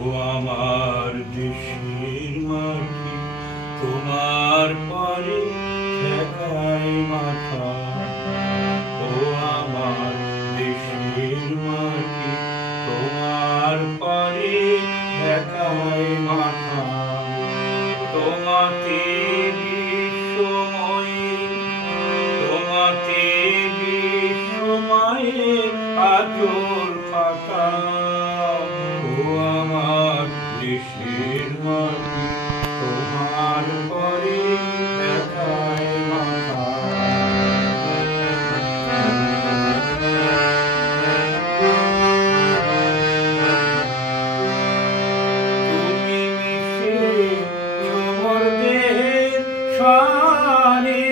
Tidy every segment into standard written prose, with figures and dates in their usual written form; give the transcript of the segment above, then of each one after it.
আমার দেশের মাটি তোমার পরে ঠেকায় মাথা। ও আমার দেশের মাটি তোমার পরে ঠেকায় মাথা। তোমাতে বিশ্বময়ে তোমাতে বিশ্বময়ে আজর ফাঁকা। ও আমার দেশের মাটি তোমার পরে ঠেকায় মাথা। তুমি মিশে মোর দেহের সানে,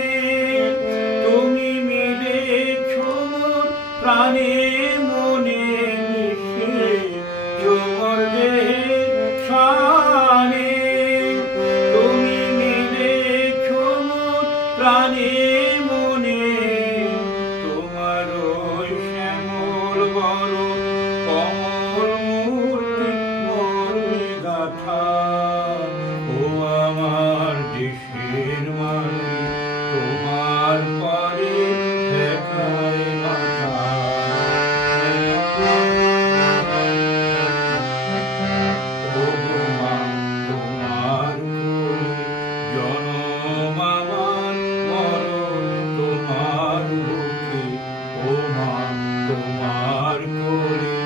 তুমি মিলেছ মোর প্রাণে মনে মিশে মোর দেহের সানে। তুমি মিলেছ মোর প্রাণে মনে, তোমার ওই শ্যামল বরণ কমল মূর্তি মোর গাথা। ও আমার দেশের মাটি তোমার পরে ঠেকায় মাথা। ও মা তোমার কোলে জনম আমার মরণ তোমার বুকে। ও মা তোমার কোলে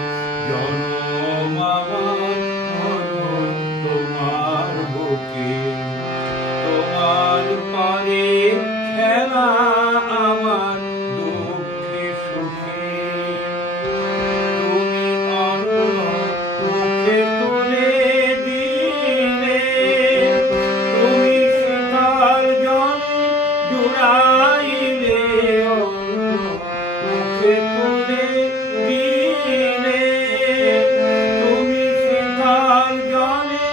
জনম আমার মরণ তোমার বুকে। তোমার পারে খেলা আমার দুঃখে সুখে, তুমি অন্য মুখে তুলে দিলে। তুমি শীতল জলে জুড়াইলে, মুখে তুলে দিলে। তুমি শীতল জলে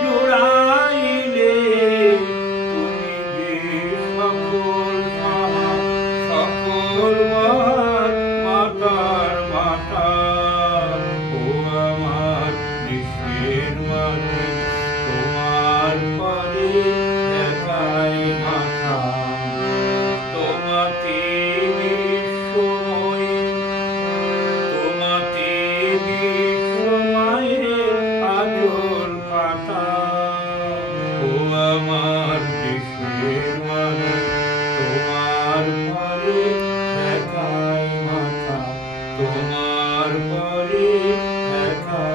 জুড়াইলে, তুমি যে সকল সাহা সকল মহান মাতার মাতা। ও আমার দেশের মাটি তোমার পরে ঠেকায় মাথা। তোমাতে বিশ্বময়ে তোমাতে বিশ্বময়ে আজর পাতা। ও আমার দেশের মাটি তোমার পরে ঠেকায় মাথা। তোমার পরে ঠেকায়